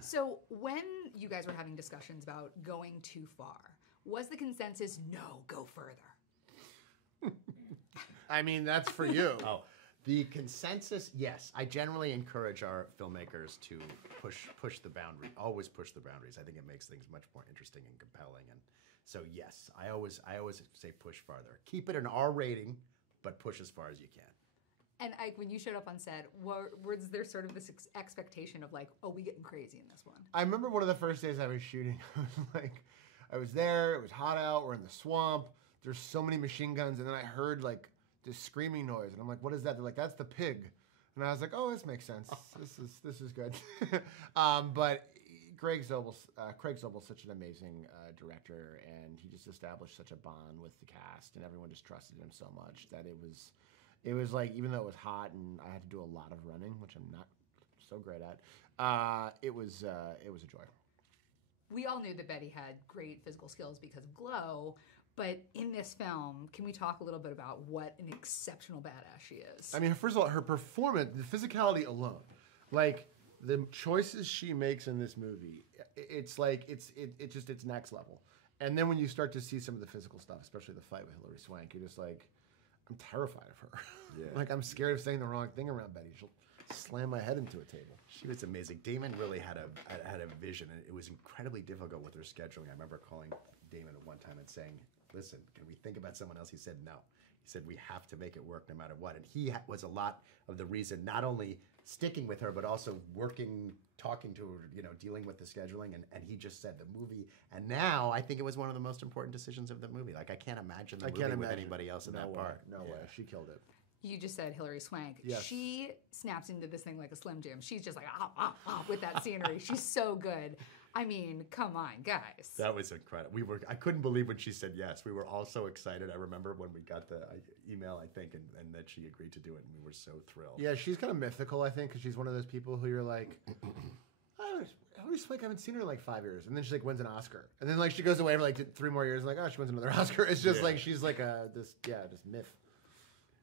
So when you guys were having discussions about going too far, was the consensus, no, go further? I mean, that's for you. Oh, the consensus, yes. I generally encourage our filmmakers to push the boundary, always push the boundaries. I think it makes things much more interesting and compelling. And so, yes, I always say push farther. Keep it an R rating, but push as far as you can. And Ike, when you showed up on set, was there sort of this expectation of like, oh, we getting crazy in this one? I remember one of the first days I was shooting, I was there, it was hot out, we're in the swamp, there's so many machine guns, and then I heard like this screaming noise, and I'm like, what is that? They're like, that's the pig. And I was like, oh, this makes sense. This is good. But Craig Zobel's such an amazing director, and he just established such a bond with the cast, and everyone just trusted him so much that it was like, even though it was hot and I had to do a lot of running, which I'm not so great at, it was a joy. We all knew that Betty had great physical skills because of Glow, but in this film, can we talk a little bit about what an exceptional badass she is? I mean, first of all, her performance, the physicality alone, like the choices she makes in this movie, it's like it's next level. And then when you start to see some of the physical stuff, especially the fight with Hilary Swank, you're just like, I'm terrified of her. Yeah. Like, I'm scared of saying the wrong thing around Betty. She'll slam my head into a table. She was amazing. Damon really had a vision, and it was incredibly difficult with her scheduling. I remember calling Damon at one time and saying, listen, can we think about someone else? He said no. He said, we have to make it work no matter what. And he was a lot of the reason, not only sticking with her, but also working, talking to her, dealing with the scheduling. And he just said the movie. And now I think it was one of the most important decisions of the movie. Like, I can't imagine the movie with anybody else in that part. No way. She killed it. You just said Hilary Swank. Yes. She snaps into this thing like a Slim Jim. She's just like, with that scenery. She's so good. I mean, come on, guys. That was incredible. I couldn't believe when she said yes. We were all so excited. I remember when we got the email, I think, and that she agreed to do it, and we were so thrilled. Yeah, she's kind of mythical, I think, because she's one of those people who you're like, Hilary Swank, I haven't seen her in like 5 years. And then she like wins an Oscar. And then like she goes away for like 3 more years and like, oh, she wins another Oscar. It's just like, she's like this myth.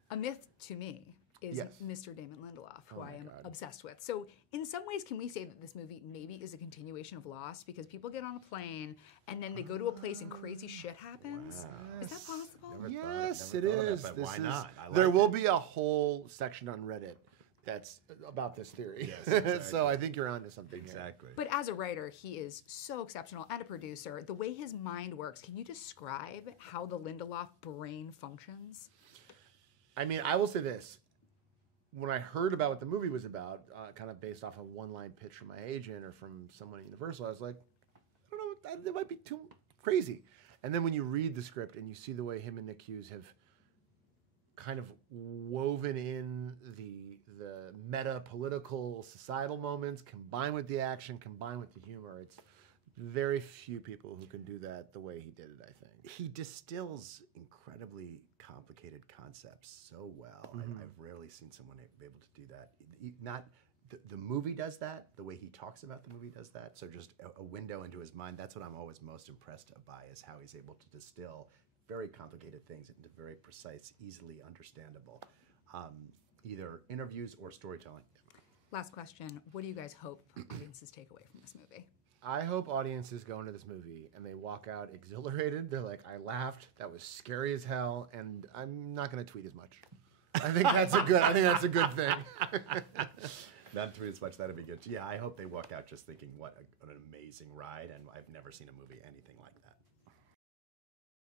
A myth to me is Mr. Damon Lindelof, who I am obsessed with. So in some ways, can we say that this movie maybe is a continuation of Lost? Because people get on a plane and then they go to a place and crazy shit happens. Wow. Is that possible? Yes, it is. Why not? There will be a whole section on Reddit that's about this theory. Yes, exactly. So I think you're onto something Exactly. here. But as a writer, he is so exceptional, and a producer. The way his mind works, can you describe how the Lindelof brain functions? I mean, I will say this. When I heard about what the movie was about, kind of based off a one-line pitch from my agent or from someone at Universal, I was like, I don't know, that might be too crazy. And then when you read the script and you see the way him and Nick Hughes have kind of woven in the meta political societal moments, combined with the action, combined with the humor, it's very few people who can do that the way he did it, I think. He distills incredibly complicated concepts so well. Mm-hmm. I've rarely seen someone be able to do that. The movie does that. The way he talks about the movie does that. So just a window into his mind. That's what I'm always most impressed by, is how he's able to distill very complicated things into very precise, easily understandable, either interviews or storytelling. Last question. What do you guys hope audiences take away from this movie? I hope audiences go into this movie and they walk out exhilarated. They're like, I laughed. That was scary as hell, and I'm not going to tweet as much. I think that's a good thing. Not tweet as much. That'd be good. Yeah, I hope they walk out just thinking, what an amazing ride, and I've never seen a movie anything like that.